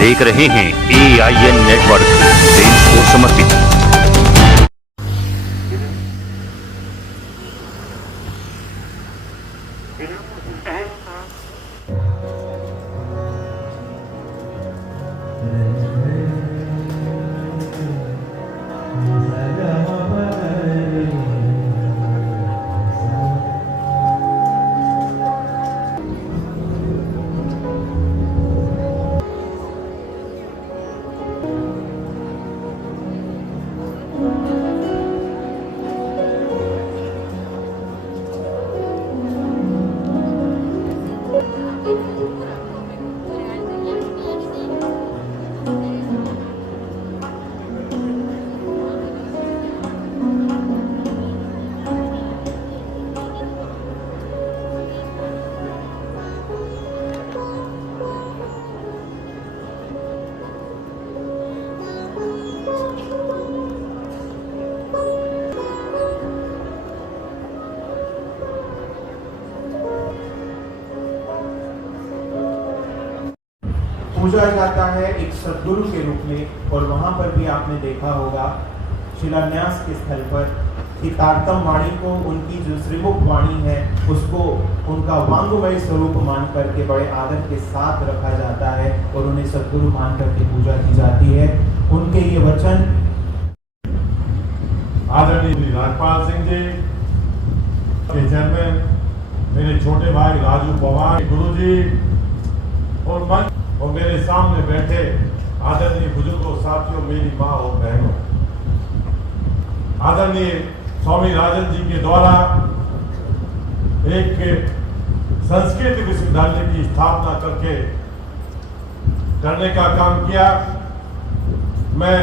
देख रहे हैं AIN नेटवर्क, देश को समर्पित। पूजा जाता है एक सद्गुरु के रूप में, और वहां पर भी आपने देखा होगा शिलान्यास के स्थल पर कि तारतम वाणी को, उनकी जो श्रीमुख वाणी है उसको उनका वांगमय स्वरूप मान करके बड़े आदर के साथ रखा जाता है और उन्हें सद्गुरु मान करके पूजा की जाती है। उनके ये वचन आदरणीय राजपाल सिंह जी के चेयरमैन, मेरे छोटे भाई राजू पवार गुरु जी और मेरे सामने बैठे आदरणीय बुजुर्गों, साथियों, मेरी माँ और बहनों, आदरणीय स्वामी राजन जी के द्वारा एक संस्कृत विश्वविद्यालय की स्थापना करने का काम किया। मैं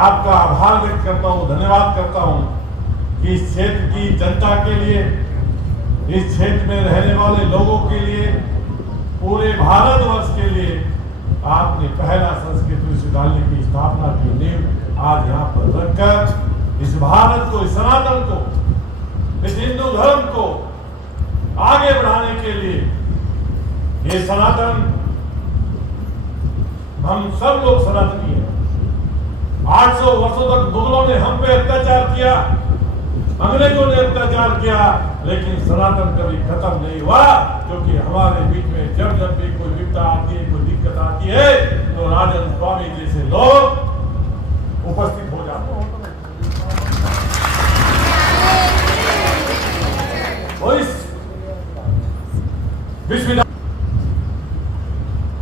आपका आभार व्यक्त करता हूँ, धन्यवाद करता हूँ कि इस क्षेत्र की जनता के लिए, इस क्षेत्र में रहने वाले लोगों के लिए, पूरे भारतवर्ष के लिए आपने पहला संस्कृत विश्वविद्यालय की स्थापना की नींव आज यहाँ पर रखकर इस भारत को, इस सनातन को, इस हिंदू धर्म को आगे बढ़ाने के लिए, ये सनातन, हम सब लोग सनातनी हैं। 800 वर्षों तक मुगलों ने हम पे अत्याचार किया, अंग्रेजों ने अत्याचार किया, लेकिन सनातन कभी खत्म नहीं हुआ, क्योंकि हमारे बीच में जब जब भी कोई विपदा आती है, कोई दिक्कत आती है, तो राजन स्वामी जैसे लोग उपस्थित हो जाते हैं। और इस विश्वविद्यालय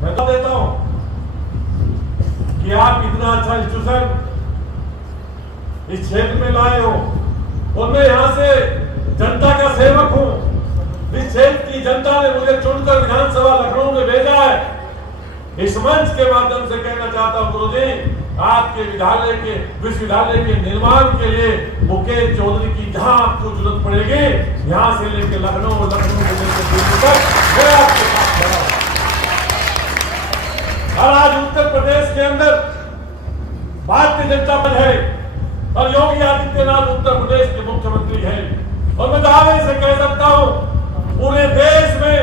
मैं तो देता हूं कि आप इतना अच्छा इंस्टीट्यूशन इस क्षेत्र में लाए हो, और मैं यहां से जनता का सेवक हूं। इस क्षेत्र की जनता ने मुझे चुनकर विधानसभा लखनऊ में भेजा है। इस मंच के माध्यम से कहना चाहता हूं, गुरुजी, आपके विश्वविद्यालय के निर्माण के लिए मुकेश चौधरी की जहां आपको जरूरत पड़ेगी, यहां से लेकर लखनऊ से लेकर दिल्ली तक मैं आपके साथ खड़ा हूं। और आज उत्तर प्रदेश के अंदर भारतीय जनता पार्टी है और योगी आदित्यनाथ उत्तर प्रदेश के मुख्यमंत्री हैं, और मैं दावे से कह सकता हूं पूरे देश में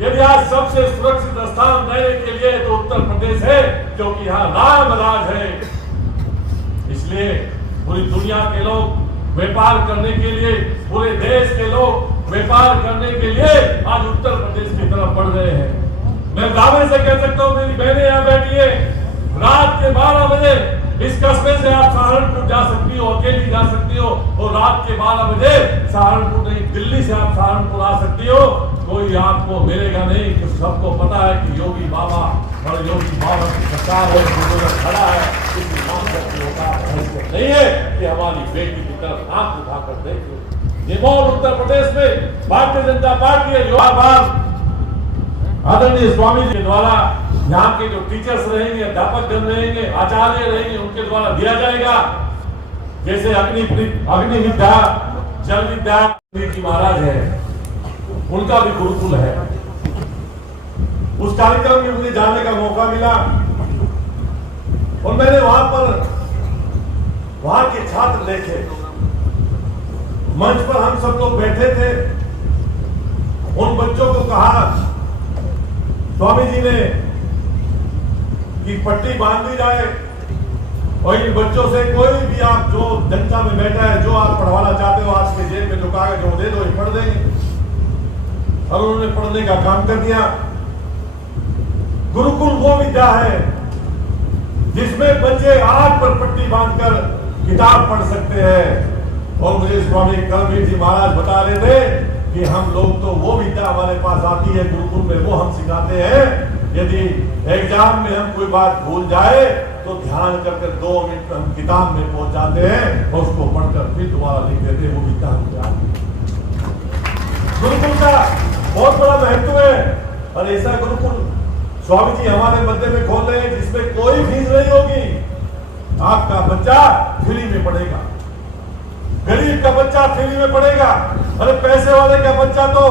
यदि आज सबसे सुरक्षित स्थान देने के लिए तो उत्तर प्रदेश है, क्योंकि यहाँ राम राज है। इसलिए पूरी दुनिया के लोग व्यापार करने के लिए, पूरे देश के लोग व्यापार करने के लिए आज उत्तर प्रदेश की तरफ बढ़ रहे हैं। मैं दावे से कह सकता हूँ, मेरी बहनें यहाँ बैठी है, रात के 12 बजे इस कस्बे से आप सहारनपुर जा सकती हो, अकेली जा सकती हो, और रात के 12 बजे सहारनपुर नहीं, दिल्ली से आप सहारनपुर आ सकती हो। कोई आपको मिलेगा नहीं, कि सबको पता है कि योगी बाबा और योगी बाबा की सरकार है, खड़ा है, किसी नाम होगा नहीं है कि हमारी बेटी की तरफ आंख उठाकर देखे। ये मॉल उत्तर प्रदेश में भारतीय जनता पार्टी है, जो आदरणीय स्वामी जी के द्वारा यहाँ के जो टीचर्स रहेंगे, अध्यापक जन रहेंगे, आचार्य रहेंगे, उनके द्वारा दिया जाएगा। जैसे अग्नि विद्या, जल विद्या जी महाराज है, उनका भी गुरुकुल है। उस कार्यक्रम में मुझे जाने का मौका मिला और मैंने वहां के छात्र देखे। मंच पर हम सब लोग बैठे थे, उन बच्चों को कहा, स्वामी जी ने कि पट्टी बांध दी जाए और इन बच्चों से कोई भी आप जो जनता में बैठा है, जो आप पढ़वाना चाहते हो, आज के जेब में जो कागज वो दे दो, ये पढ़ देंगे। और उन्होंने पढ़ने का काम कर दिया। गुरुकुल वो विद्या है जिसमें बच्चे आग पर पट्टी बांधकर किताब पढ़ सकते हैं। और मुझे स्वामी करमवीर जी महाराज बता रहे थे कि हम लोग तो वो विद्या हमारे पास आती है गुरुकुल में, वो हम सिखाते हैं। यदि एग्जाम में हम कोई बात भूल जाए तो ध्यान करके 2 मिनट हम किताब में पहुंच जाते हैं और उसको पढ़कर फिर दोबारा लिख देते हैं, वो विद्या हमको आती है। गुरुकुल का बहुत बड़ा महत्व है और ऐसा गुरुकुल स्वामी जी हमारे मध्य में खोल रहे हैं जिसमें कोई फीस नहीं होगी। आपका बच्चा फ्री में पढ़ेगा, गरीब का बच्चा फ्री में पढ़ेगा। अरे पैसे वाले का बच्चा तो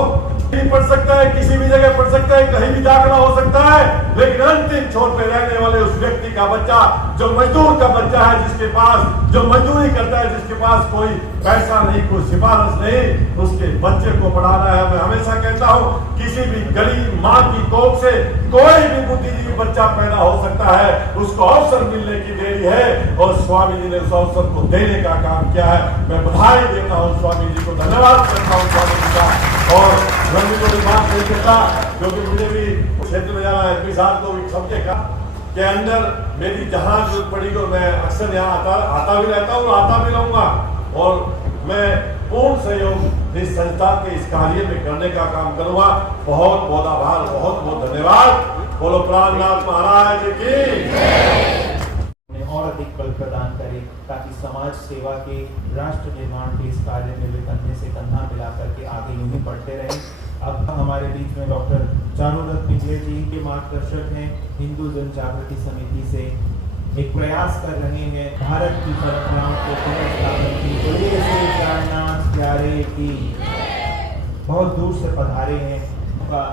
फ्री पढ़ सकता है, किसी भी जगह पढ़ सकता है, कहीं भी दाखिला हो सकता है, लेकिन अंतिम छोर पे रहने वाले उस व्यक्ति का बच्चा, जो मजदूर का बच्चा है, जिसके पास जो मजदूरी करता है, जिसके पास कोई पैसा नहीं, कोई सिफारिश नहीं, उसके बच्चे को पढ़ाना है। मैं हमेशा कहता हूँ किसी भी गरीब माँ की कोख से कोई भी बुद्धिजीवी बच्चा पैदा हो सकता है, उसको अवसर मिलने की देरी है और स्वामी जी ने उस अवसर को देने का काम किया है। मैं बधाई देता हूँ स्वामी जी को, धन्यवाद करता हूँ स्वामी जी का। और स्वामी जी को बात नहीं करता क्योंकि मुझे भी क्षेत्र में जाना है, एसपी साहब को भी सब्जेक्ट के अंदर मेरी जहां जरूरत पड़ी और मैं अक्सर यहाँ आता भी रहता हूँ और आता भी रहूंगा। और मैं पूर्ण सहयोग इस संस्था के इस कार्य में करने का काम करूंगा। बहुत बहुत आभार, बहुत बहुत धन्यवाद। बोलो प्राणनाथ महाराज की। और अधिक बल प्रदान करें ताकि समाज सेवा के, राष्ट्र निर्माण के इस कार्य में वे कंधे से कंधा मिला करके आगे यूं ही बढ़ते रहें। अब हमारे बीच में डॉक्टर चारुदत्त पिंगले जी के मार्गदर्शक हैं, हिंदू जन जागृति समिति से एक प्रयास कर रहे हैं भारत की परंपराओं को पुनर्स्थापन की। बोलिए श्री प्राणनाथ प्यारे की। बहुत दूर से पधारे हैं, उनका